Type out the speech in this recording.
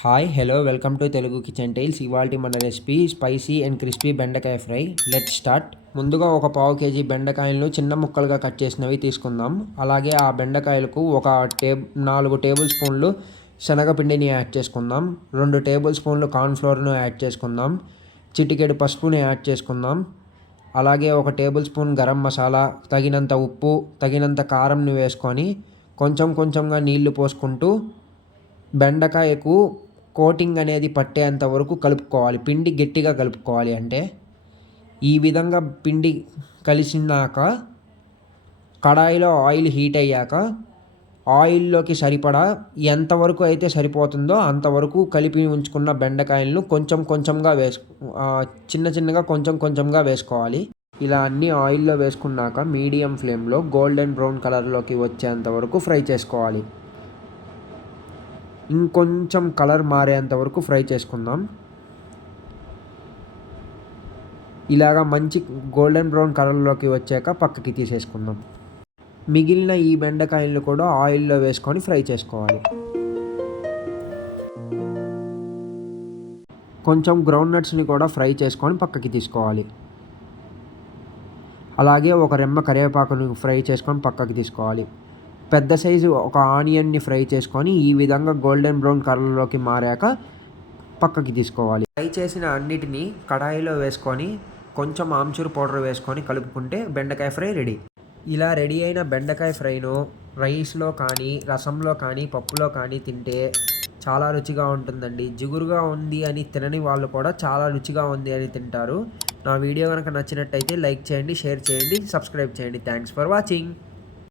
Hi hello welcome to Telugu kitchen tiles. ఇవాళ మన recipe spicy and crispy బెండకాయ fry. Let start. ముందుగా ఒక పావు కేజీ బెండకాయలను చిన్న ముక్కలుగా కట్ చేసినవి తీసుకుందాం. అలాగే ఆ బెండకాయలకు ఒక 4 టేబుల్ స్పూన్లు శనగపిండిని యాడ్ చేసుకుందాం. 2 టేబుల్ స్పూన్లు కార్న్ఫ్లోర్ను యాడ్ చేసుకుందాం. చిటికెడు పసుపుని యాడ్ చేసుకుందాం. అలాగే 1 టేబుల్ స్పూన్ గరం మసాలా, తగినంత ఉప్పు, తగినంత కారంను వేసుకొని కొంచెం కొంచెంగా నీళ్లు పోసుకుంటూ బెండకాయకు కోటింగ్ అనేది పట్టేంత వరకు కలుపుకోవాలి. పిండి గట్టిగా కలుపుకోవాలి. అంటే ఈ విధంగా పిండి కలిసినాక కడాయిలో ఆయిల్ హీట్ అయ్యాక ఆయిల్లోకి సరిపడా ఎంతవరకు అయితే సరిపోతుందో అంతవరకు కలిపి ఉంచుకున్న బెండకాయలను కొంచెం కొంచెంగా చిన్న చిన్నగా కొంచెం కొంచెంగా వేసుకోవాలి. ఇలా అన్నీ ఆయిల్లో వేసుకున్నాక మీడియం ఫ్లేమ్లో గోల్డెన్ బ్రౌన్ కలర్లోకి వచ్చేంత వరకు ఫ్రై చేసుకోవాలి. ఇంకొంచెం కలర్ మారేంత వరకు ఫ్రై చేసుకుందాం. ఇలాగా మంచి గోల్డెన్ బ్రౌన్ కలర్లోకి వచ్చాక పక్కకి తీసేసుకుందాం. మిగిలిన ఈ బెండకాయలు కూడా ఆయిల్లో వేసుకొని ఫ్రై చేసుకోవాలి. కొంచెం గ్రౌండ్ నట్స్ని కూడా ఫ్రై చేసుకొని పక్కకి తీసుకోవాలి. అలాగే ఒక రెమ్మ కరివేపాకుని ఫ్రై చేసుకొని పక్కకి తీసుకోవాలి. పెద్ద సైజు ఒక ఆనియన్ని ఫ్రై చేసుకొని ఈ విధంగా గోల్డెన్ బ్రౌన్ కలర్లోకి మారాక పక్కకి తీసుకోవాలి. ఫ్రై చేసిన అన్నిటినీ కడాయిలో వేసుకొని కొంచెం ఆమ్చూర్ పౌడర్ వేసుకొని కలుపుకుంటే బెండకాయ ఫ్రై రెడీ. ఇలా రెడీ అయిన బెండకాయ ఫ్రైను రైస్లో కానీ, రసంలో కానీ, పప్పులో కానీ తింటే చాలా రుచిగా ఉంటుందండి. జిగురుగా ఉంది అని తినని వాళ్ళు కూడా చాలా రుచిగా ఉంది అని తింటారు. నా వీడియో కనుక నచ్చినట్టయితే లైక్ చేయండి, షేర్ చేయండి, సబ్స్క్రైబ్ చేయండి. Thanks for watching.